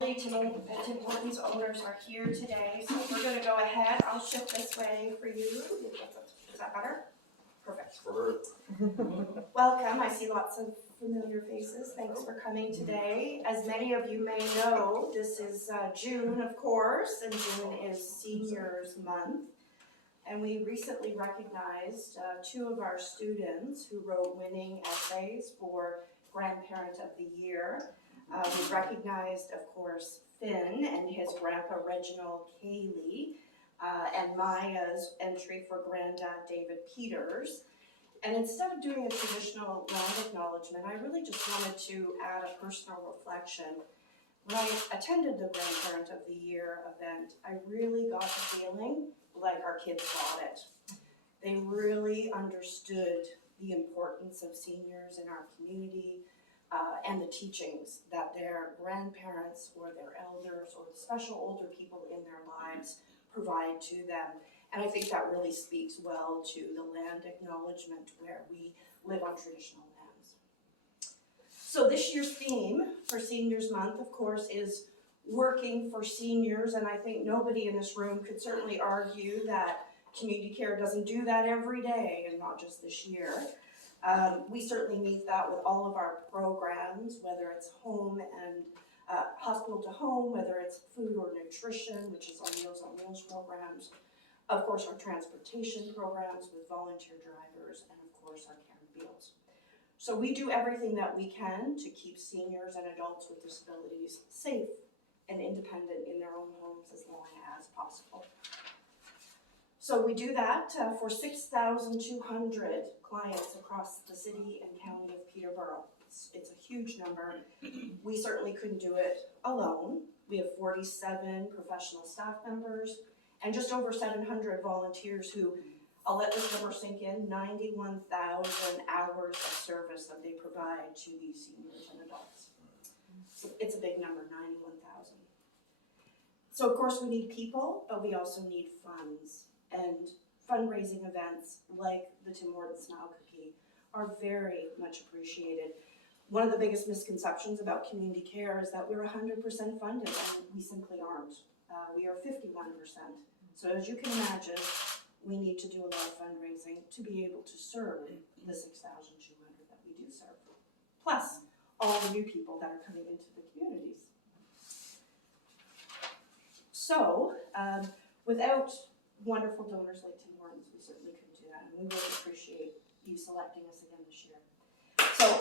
Tim Hortons owners are here today, so we're going to go ahead. I'll shift this way for you. Is that better? Perfect. Welcome. I see lots of familiar faces. Thanks for coming today. As many of you may know, this is June, of course, and June is Seniors Month. And we recently recognized two of our students who wrote winning essays for Grandparent of the Year. We recognized, of course, Finn and his grandpa Reginald Cayley, and Maya's entry for Granddad David Peters. And instead of doing a traditional land acknowledgement, I really just wanted to add a personal reflection. When I attended the Grandparent of the Year event, I really got the feeling like our kids got it. They really understood the importance of seniors in our community, and the teachings that their grandparents or their elders or the special older people in their lives provide to them. And I think that really speaks well to the land acknowledgement where we live on traditional lands. So this year's theme for Seniors Month, of course, is working for seniors, and I think nobody in this room could certainly argue that community care doesn't do that every day, and not just this year. We certainly meet that with all of our programs, whether it's home and hospital to home, whether it's food or nutrition, which is our Meals on Wheels programs, of course our transportation programs with volunteer drivers, and of course our care and meals. So we do everything that we can to keep seniors and adults with disabilities safe and independent in their own homes as long as possible. So we do that for 6,200 clients across the city and county of Peterborough. It's a huge number. We certainly couldn't do it alone. We have 47 professional staff members and just over 700 volunteers who, I'll let this number sink in, 91,000 hours of service that they provide to these seniors and adults. So it's a big number, 91,000. So of course we need people, but we also need funds. And fundraising events like the Tim Hortons Smile Cookie are very much appreciated. One of the biggest misconceptions about community care is that we're 100% funded, and we simply aren't. We are 51%. So as you can imagine, we need to do a lot of fundraising to be able to serve the 6,200 that we do serve. Plus, all the new people that are coming into the communities. So, without wonderful donors like Tim Hortons, we certainly couldn't do that, and we really appreciate you selecting us again this year. So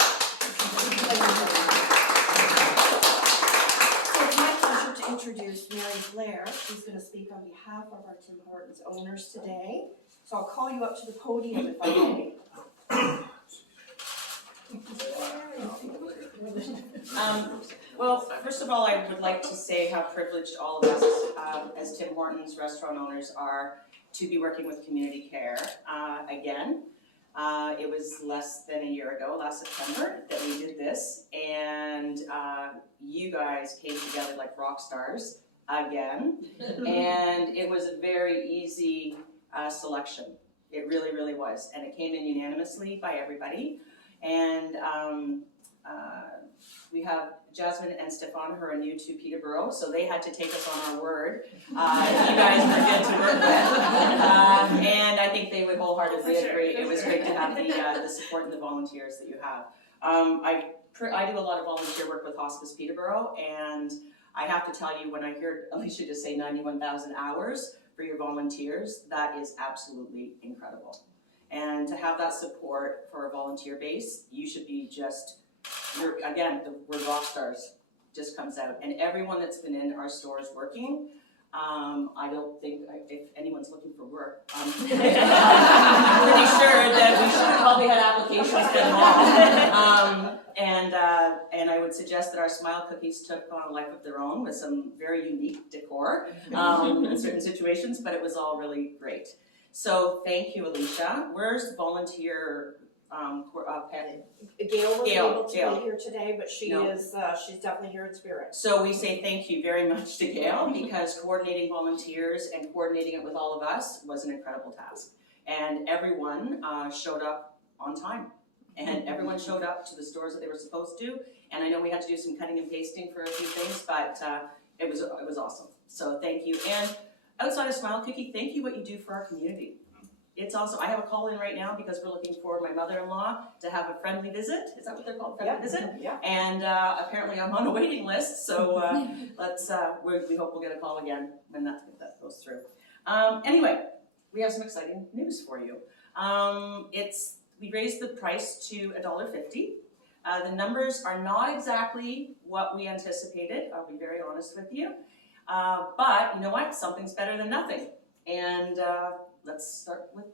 it's my pleasure to introduce Mary Blair. She's going to speak on behalf of our Tim Hortons owners today. So I'll call you up to the podium if I may. Well, first of all, I would like to say how privileged all of us as Tim Hortons restaurant owners are to be working with community care again. It was less than a year ago, last September, that we did this, and you guys came together like rock stars again, and it was a very easy selection. It really, really was, and it came in unanimously by everybody. And we have Jasmine and Stefan, who are new to Peterborough, so they had to take us on our word. You guys were good to work with, and I think they would wholeheartedly agree. It was great to have the support and the volunteers that you have. I do a lot of volunteer work with Hospice Peterborough, and I have to tell you, when I heard Alicia just say 91,000 hours for your volunteers, that is absolutely incredible. And to have that support for a volunteer base, you should be just, again, the word rock stars just comes out. And everyone that's been in our stores working, I don't think, if anyone's looking for work, I'm pretty sure that we should probably have applications for them all. And I would suggest that our Smile Cookies took on a life of their own with some very unique decor in certain situations, but it was all really great. So thank you, Alicia. Where's the volunteer Gail was able to be here today, but she's definitely here in spirit. So we say thank you very much to Gail, because coordinating volunteers and coordinating it with all of us was an incredible task. And everyone showed up on time. and everyone showed up to the stores that they were supposed to. And I know we had to do some cutting and pasting for a few things, but it was awesome. So thank you. And outside of Smile Cookie, thank you what you do for our community. It's awesome. I have a call in right now because we're looking for my mother-in-law to have a friendly visit. Is that what they're called? Friendly visit? Yeah. And apparently I'm on a waiting list, so we hope we'll get a call again when that goes through. Anyway, we have some exciting news for you. We raised the price to $1.50. The numbers are not exactly what we anticipated, I'll be very honest with you. But you know what? Something's better than nothing. And let's start with,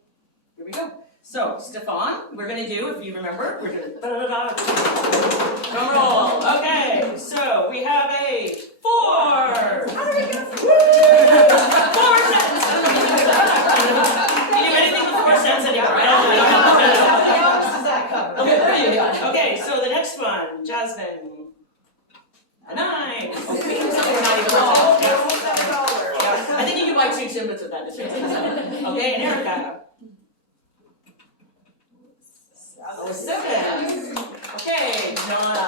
here we go. So, Stefan, we're gonna do, if you remember, we're gonna drum roll. Okay, so we have a 4. How do we get a 4? 4 cents. Can you do anything with 4 cents anymore? Okay, so the next one, Jasmine. A 9. I think you can buy 2 Timbits with that. Okay, and Erica. 7. Okay, Donna.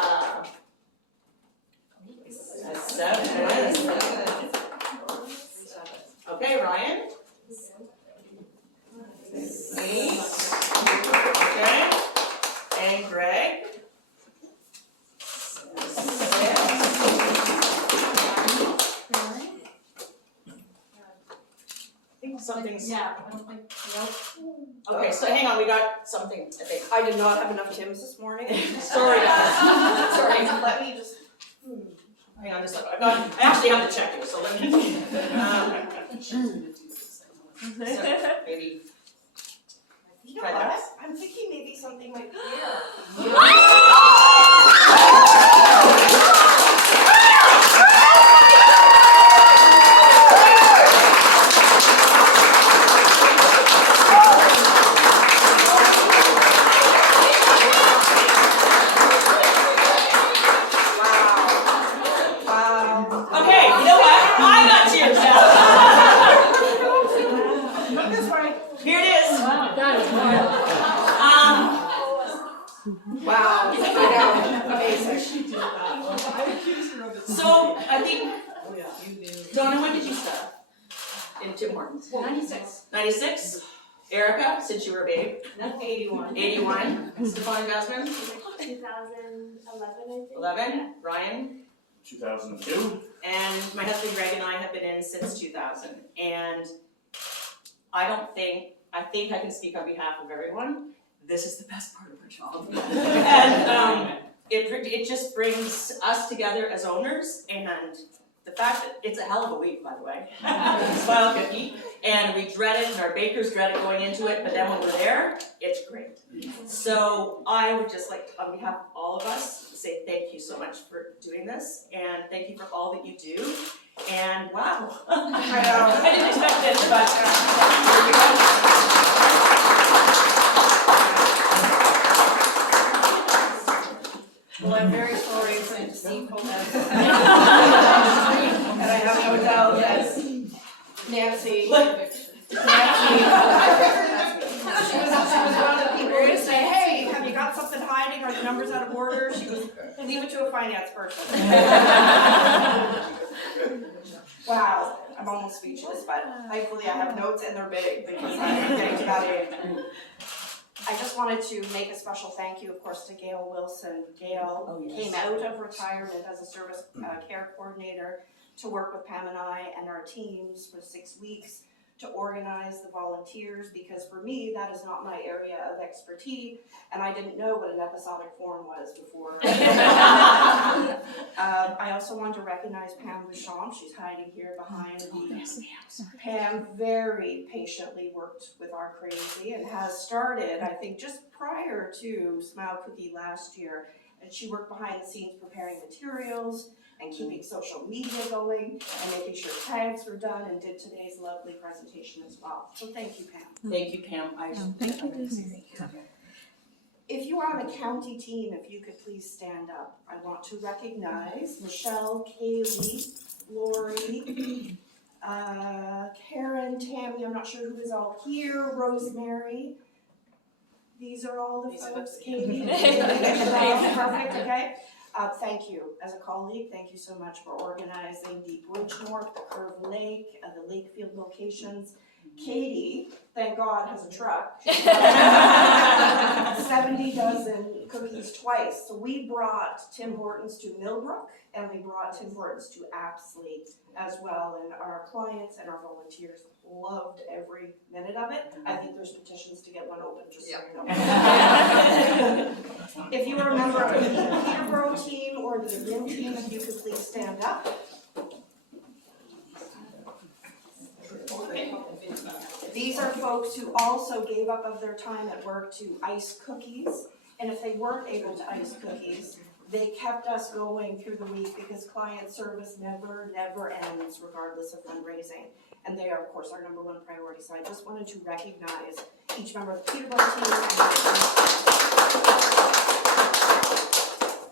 That's 7. Okay, Ryan. 8. Okay. And Greg. 6. Something's. Yeah, I don't think. Nope. Okay, so hang on, we got something, I think. I did not have enough Tims this morning. Sorry, guys. Sorry. Let me just. Hang on, I actually have to check it, so let me. So maybe. You know Try what? that. I'm thinking maybe something might be here. Okay, you know what? I got tears now. Look this way. Here it is. Wow, I know, amazing. So I think, Donna, when did you start in Tim Hortons? 96. 96? Erica, since you were a babe? 81. 81? Stefan and Jasmine? 2011, I think. 11? Ryan? 2002. And my husband Greg and I have been in since 2000. And I think I can speak on behalf of everyone. This is the best part of our job. And it just brings us together as owners, and the fact that it's a hell of a week, by the way. Smile Cookie. And we dread it, and our bakers dread it going into it, but then when we're there, it's great. So I would just like, on behalf of all of us, say thank you so much for doing this, and thank you for all that you do. And wow, I didn't expect this, but here we go. Well, I'm very sorry for the deceitfulness. And I have no doubt that Nancy, she was one of the people who would say, hey, have you got something hiding? Are the numbers out of order? She was, leave it to a finance person. Wow, I'm almost speechless, but thankfully I have notes and they're big because I'm getting to that age. I just wanted to make a special thank you, of course, to Gail Wilson. Gail came out of retirement as a service care coordinator to work with Pam and I and our teams for 6 weeks to organize the volunteers, because for me, that is not my area of expertise, and I didn't know what an episodic form was before. I also want to recognize Pam Bouchon. She's hiding here behind me. Pam very patiently worked with our crazy and has started, I think, just prior to Smile Cookie last year, and she worked behind the scenes preparing materials and keeping social media going and making sure tags were done, and did today's lovely presentation as well. So thank you, Pam. Thank you, Pam. Thank you. If you are on the county team, if you could please stand up. I want to recognize Michelle, Kaylee, Lori, Karen, Tammy, I'm not sure who is all here, Rosemary, These are all the folks, Katie. Perfect, okay. Thank you, as a colleague, thank you so much for organizing the Bridge North, the Curve Lake, the Lakefield locations. Katie, thank God, has a truck. 70 dozen cookies twice. So we brought Tim Hortons to Millbrook, and we brought Tim Hortons to Apsley as well. And our clients and our volunteers loved every minute of it. I think there's petitions to get one open, just so you know. If you are a member of the Peterborough team or the Rim team, if you could please stand up. These are folks who also gave up of their time at work to ice cookies. And if they weren't able to ice cookies, they kept us going through the week because client service never ends regardless of fundraising. And they are, of course, our #1 priority. So I just wanted to recognize each member of the Peterborough team.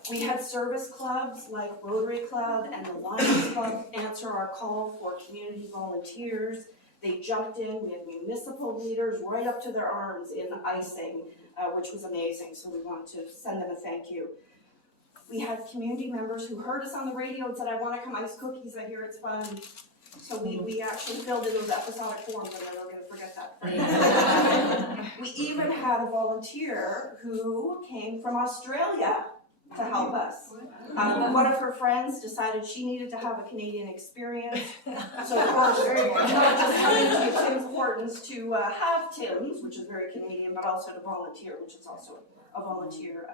We had service clubs like Rotary Club and the Lions Club answer our call for community volunteers. They jumped in. We had municipal leaders right up to their arms in icing, which was amazing. So we want to send them a thank you. We had community members who heard us on the radio and said, I want to come ice cookies. I hear it's fun. So we actually filled in those episodic forms. I'm never going to forget that. We even had a volunteer who came from Australia to help us. One of her friends decided she needed to have a Canadian experience. So of course, not just coming to Tim Hortons to have Tim's, which is very Canadian, but also to volunteer, which is also a volunteer,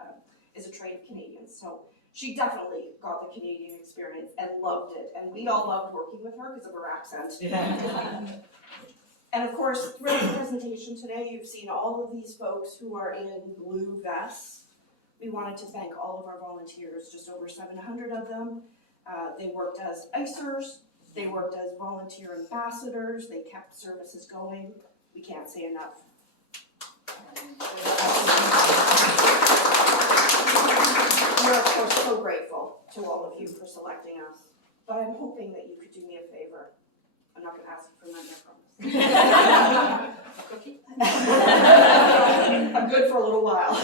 is a trait of Canadians. So she definitely got the Canadian experience and loved it. And we all loved working with her because of her accent. And of course, throughout the presentation today, you've seen all of these folks who are in blue vests. We wanted to thank all of our volunteers, just over 700 of them. They worked as icers, they worked as volunteer ambassadors, they kept services going. We can't say enough. We're of course so grateful to all of you for selecting us, but I'm hoping that you could do me a favor. I'm not going to ask you for money, I promise. A cookie? I'm good for a little while.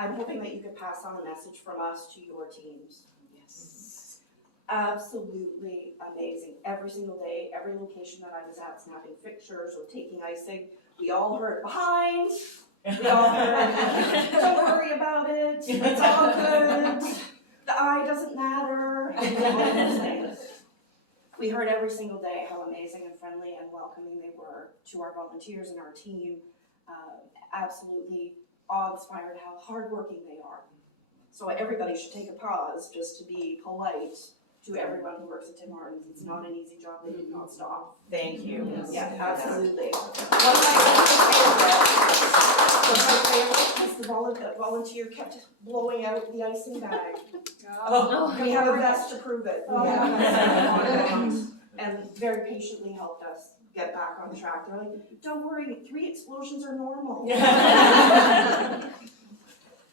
I'm hoping that you could pass on a message from us to your teams. Yes. Absolutely amazing. Every single day, every location that I was at, snapping pictures or taking icing, we all heard behind. We all heard, don't worry about it. It's all good. The eye doesn't matter. And all those things. We heard every single day how amazing and friendly and welcoming they were to our volunteers and our team. Absolutely awe-inspired how hardworking they are. So everybody should take a pause just to be polite to everyone who works at Tim Hortons. It's not an easy job. They do not stop. Thank you. Yes. Yeah, absolutely. One of my favorite is the volunteer kept blowing out the icing bag. Oh. We have a vest to prove it. And very patiently helped us get back on track. They're like, don't worry, 3 explosions are normal.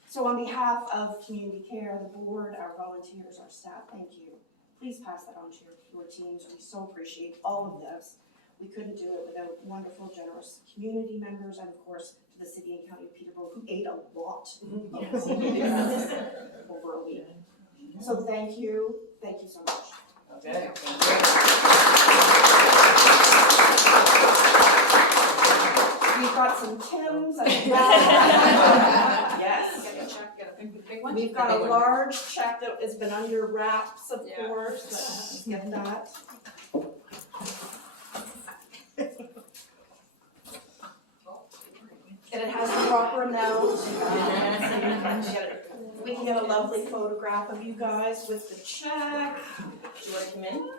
So on behalf of Community Care, the board, our volunteers, our staff, thank you. Please pass that on to your teams. We so appreciate all of this. We couldn't do it without wonderful, generous community members, and of course, to the city and county of Peterborough, who ate a lot over a week. So thank you so much. Okay. We've got some Tims and yes. We've got a large check that has been under wraps, of course. Let's get that. And it has the proper amount. We can get a lovely photograph of you guys with the check. Do you want to come in?